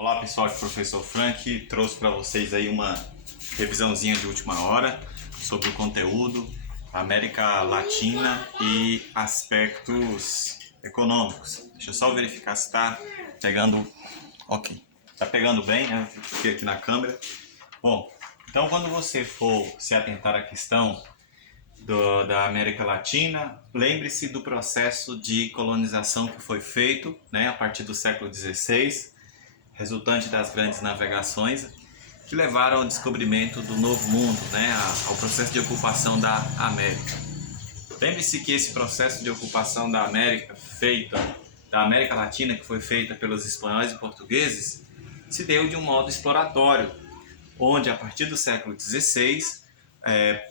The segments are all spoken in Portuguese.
Olá pessoal, aqui é o professor Frank, trouxe para vocês aí uma revisãozinha de última hora sobre o conteúdo América Latina e aspectos econômicos. Deixa eu só verificar se está pegando, ok, está pegando bem, né? Fiquei aqui na câmera. Bom, então quando você for se atentar à questão da América Latina, lembre-se do processo de colonização que foi feito, né, a partir do século XVI, resultante das grandes navegações que levaram ao descobrimento do Novo Mundo, né, ao processo de ocupação da América. Lembre-se que esse processo de ocupação da América da América Latina, que foi feita pelos espanhóis e portugueses, se deu de um modo exploratório, onde a partir do século XVI,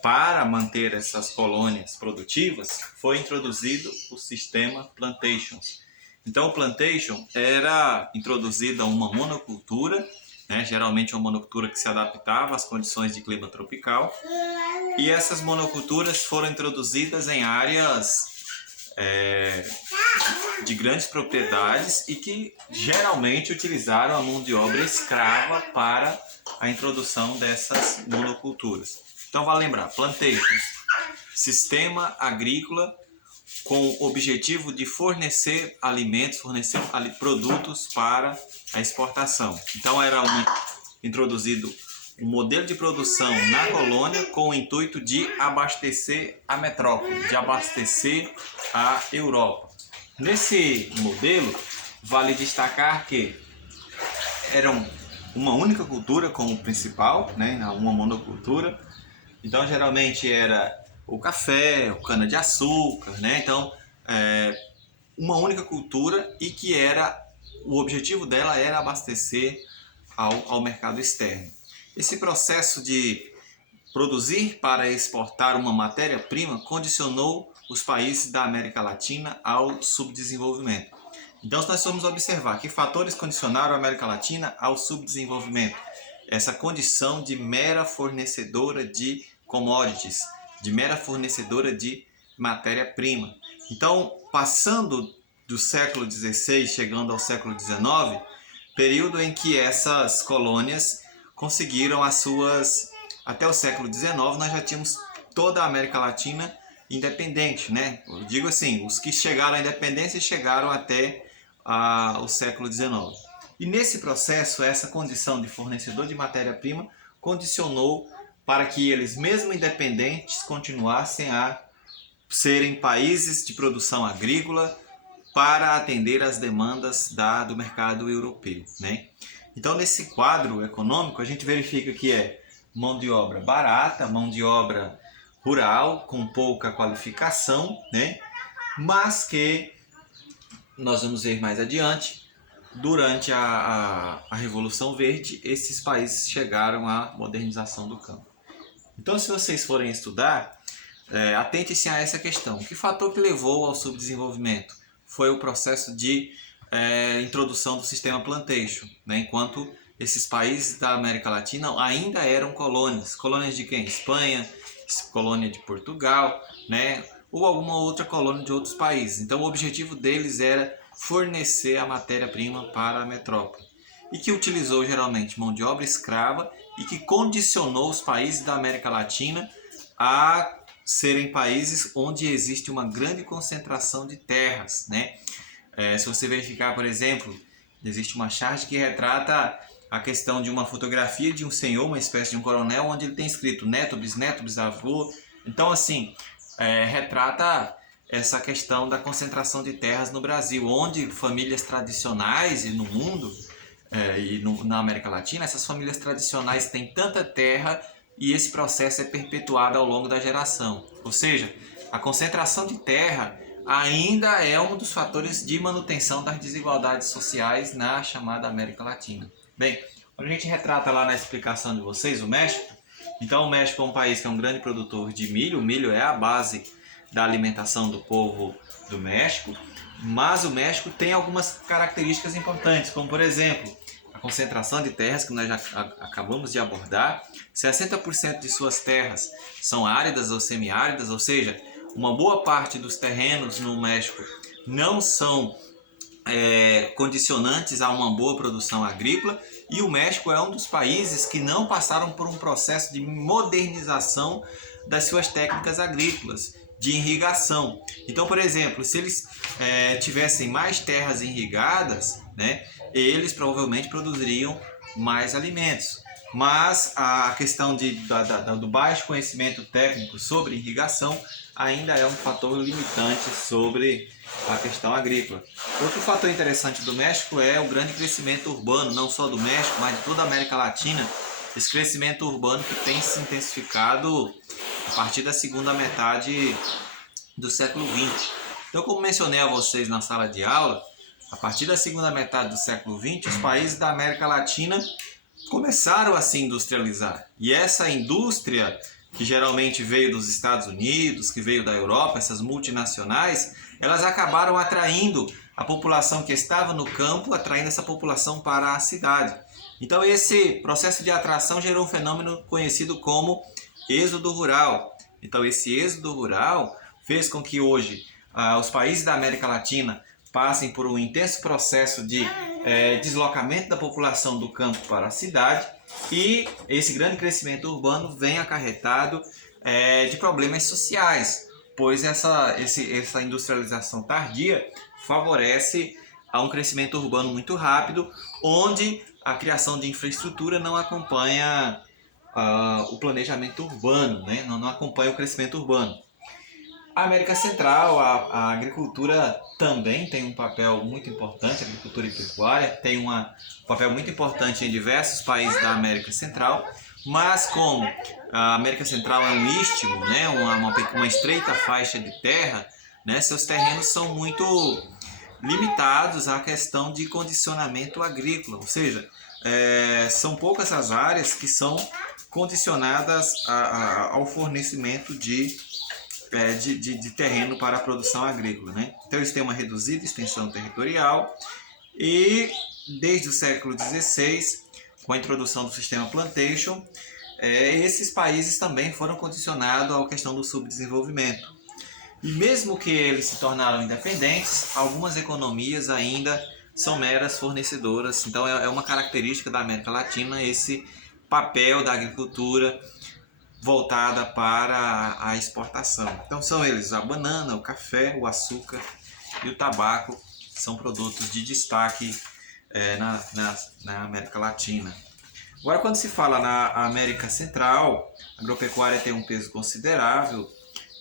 para manter essas colônias produtivas, foi introduzido o sistema plantations. Então, o plantation era introduzida uma monocultura, né, geralmente uma monocultura que se adaptava às condições de clima tropical, e essas monoculturas foram introduzidas em áreas de grandes propriedades e que geralmente utilizaram a mão de obra escrava para a introdução dessas monoculturas. Então, vale lembrar, plantations, sistema agrícola com o objetivo de fornecer alimentos, fornecer produtos para a exportação. Então era introduzido um modelo de produção na colônia com o intuito de abastecer a metrópole, de abastecer a Europa. Nesse modelo, vale destacar que eram uma única cultura como principal, né, uma monocultura. Então geralmente era o café, o cana-de-açúcar, né? Então, uma única cultura e que o objetivo dela era abastecer ao mercado externo. Esse processo de produzir para exportar uma matéria-prima condicionou os países da América Latina ao subdesenvolvimento. Então, se nós formos observar que fatores condicionaram a América Latina ao subdesenvolvimento, essa condição de mera fornecedora de commodities, de mera fornecedora de matéria-prima. Então, passando do século XVI, chegando ao século XIX, período em que essas colônias conseguiram as suas... Até o século XIX, nós já tínhamos toda a América Latina independente, né? Eu digo assim, os que chegaram à independência chegaram até o século XIX. E nesse processo, essa condição de fornecedor de matéria-prima condicionou para que eles, mesmo independentes, continuassem a serem países de produção agrícola para atender às demandas do mercado europeu, né? Então, nesse quadro econômico, a gente verifica que é mão de obra barata, mão de obra rural, com pouca qualificação, né? Mas que nós vamos ver mais adiante, durante a Revolução Verde, esses países chegaram à modernização do campo. Então, se vocês forem estudar, atente-se a essa questão. Que fator que levou ao subdesenvolvimento? Foi o processo de introdução do sistema plantation, né? Enquanto esses países da América Latina ainda eram colônias. Colônias de quem? Espanha, colônia de Portugal, né? Ou alguma outra colônia de outros países. Então, o objetivo deles era fornecer a matéria-prima para a metrópole. E que utilizou geralmente mão de obra escrava e que condicionou os países da América Latina a serem países onde existe uma grande concentração de terras, né? Se você verificar, por exemplo, existe uma charge que retrata a questão de uma fotografia de um senhor, uma espécie de um coronel, onde ele tem escrito neto, bisneto, bisavô. Então, assim, retrata essa questão da concentração de terras no Brasil, onde famílias tradicionais e no mundo, na América Latina, essas famílias tradicionais têm tanta terra e esse processo é perpetuado ao longo da geração. Ou seja, a concentração de terra ainda é um dos fatores de manutenção das desigualdades sociais na chamada América Latina. Bem, quando a gente retrata lá na explicação de vocês o México, então o México é um país que é um grande produtor de milho, o milho é a base da alimentação do povo do México, mas o México tem algumas características importantes, como por exemplo, a concentração de terras que nós já acabamos de abordar. 60% de suas terras são áridas ou semiáridas, ou seja, uma boa parte dos terrenos no México não são condicionantes a uma boa produção agrícola, e o México é um dos países que não passaram por um processo de modernização das suas técnicas agrícolas, de irrigação. Então, por exemplo, se eles tivessem mais terras irrigadas, né, eles provavelmente produziriam mais alimentos. Mas a questão do baixo conhecimento técnico sobre irrigação ainda é um fator limitante sobre a questão agrícola. Outro fator interessante do México é o grande crescimento urbano, não só do México, mas de toda a América Latina. Esse crescimento urbano que tem se intensificado a partir da segunda metade do século XX. Então, como mencionei a vocês na sala de aula, a partir da segunda metade do século XX, os países da América Latina começaram a se industrializar. E essa indústria, que geralmente veio dos Estados Unidos, que veio da Europa, essas multinacionais, elas acabaram atraindo a população que estava no campo, atraindo essa população para a cidade. Então esse processo de atração gerou um fenômeno conhecido como êxodo rural. Então esse êxodo rural fez com que hoje os países da América Latina passem por um intenso processo de deslocamento da população do campo para a cidade, e esse grande crescimento urbano vem acarretado de problemas sociais, pois essa industrialização tardia favorece a um crescimento urbano muito rápido, onde a criação de infraestrutura não acompanha o planejamento urbano, né? não acompanha o crescimento urbano. A América Central, a agricultura também tem um papel muito importante, a agricultura e pecuária tem um papel muito importante em diversos países da América Central, mas como a América Central é um istmo, né, uma estreita faixa de terra, né, seus terrenos são muito limitados à questão de condicionamento agrícola, ou seja, são poucas as áreas que são condicionadas ao fornecimento de terreno para a produção agrícola, né? Então eles têm uma reduzida extensão territorial, e desde o século XVI, com a introdução do sistema plantation, esses países também foram condicionados à questão do subdesenvolvimento. E mesmo que eles se tornaram independentes, algumas economias ainda são meras fornecedoras. Então é uma característica da América Latina esse papel da agricultura voltada para a exportação. Então são eles a banana, o café, o açúcar e o tabaco, são produtos de destaque na América Latina. Agora, quando se fala na América Central, a agropecuária tem um peso considerável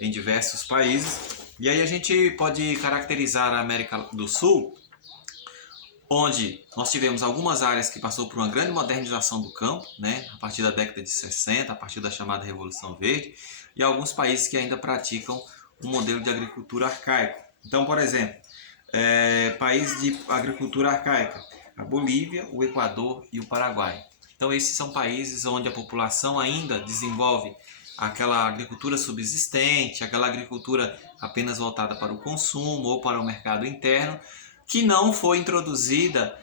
em diversos países, e aí a gente pode caracterizar a América do Sul, onde nós tivemos algumas áreas que passou por uma grande modernização do campo, né, a partir da década de 60, a partir da chamada Revolução Verde, e alguns países que ainda praticam um modelo de agricultura arcaico. Então, por exemplo, países de agricultura arcaica, a Bolívia, o Equador e o Paraguai. Então, esses são países onde a população ainda desenvolve aquela agricultura subsistente, aquela agricultura apenas voltada para o consumo ou para o mercado interno, que não foi introduzida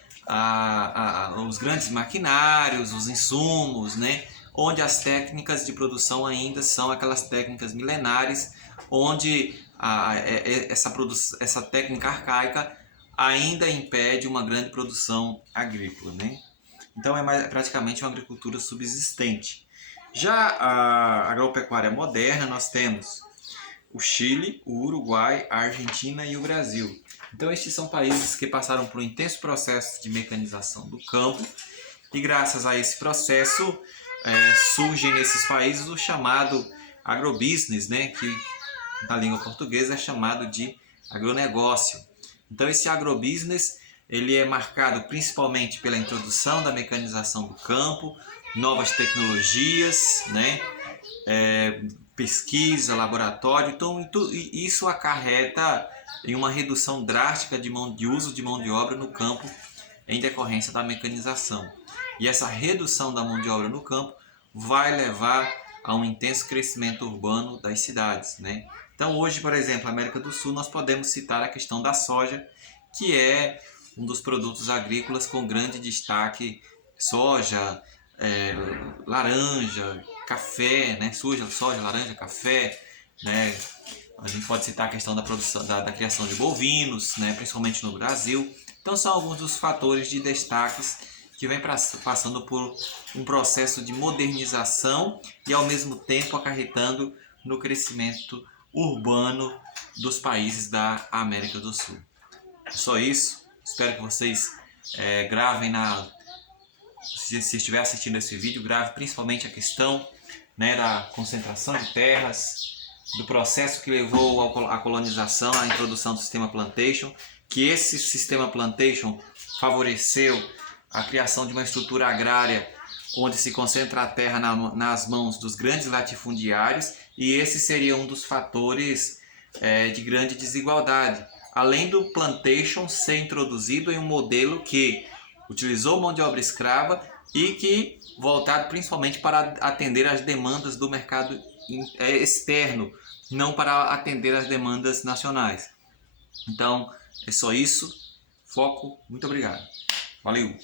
os grandes maquinários, os insumos, né? Onde as técnicas de produção ainda são aquelas técnicas milenares, onde essa técnica arcaica ainda impede uma grande produção agrícola, né? Então é praticamente uma agricultura subsistente. Já a agropecuária moderna, nós temos o Chile, o Uruguai, a Argentina e o Brasil. Então estes são países que passaram por um intenso processo de mecanização do campo, e graças a esse processo surge nesses países o chamado agrobusiness, né, que na língua portuguesa é chamado de agronegócio. Então esse agrobusiness ele é marcado principalmente pela introdução da mecanização do campo, novas tecnologias, né, pesquisa, laboratório. Então isso acarreta em uma redução drástica de uso de mão de obra no campo em decorrência da mecanização. E essa redução da mão de obra no campo vai levar a um intenso crescimento urbano das cidades, né? Então hoje, por exemplo, na América do Sul, nós podemos citar a questão da soja, que é um dos produtos agrícolas com grande destaque. Soja, laranja, café, né? Soja, laranja, café, né? A gente pode citar a questão da produção, da criação de bovinos, né? Principalmente no Brasil. Então são alguns dos fatores de destaques que vem passando por um processo de modernização e ao mesmo tempo acarretando no crescimento urbano dos países da América do Sul. Só isso, espero que vocês gravem se estiver assistindo esse vídeo, grave principalmente a questão, né, da concentração de terras, do processo que levou à colonização, à introdução do sistema plantation, que esse sistema plantation favoreceu a criação de uma estrutura agrária onde se concentra a terra nas mãos dos grandes latifundiários, e esse seria um dos fatores de grande desigualdade, além do plantation ser introduzido em um modelo que utilizou mão de obra escrava e que voltado principalmente para atender às demandas do mercado externo, não para atender às demandas nacionais. Então, é só isso. Foco. Muito obrigado. Valeu!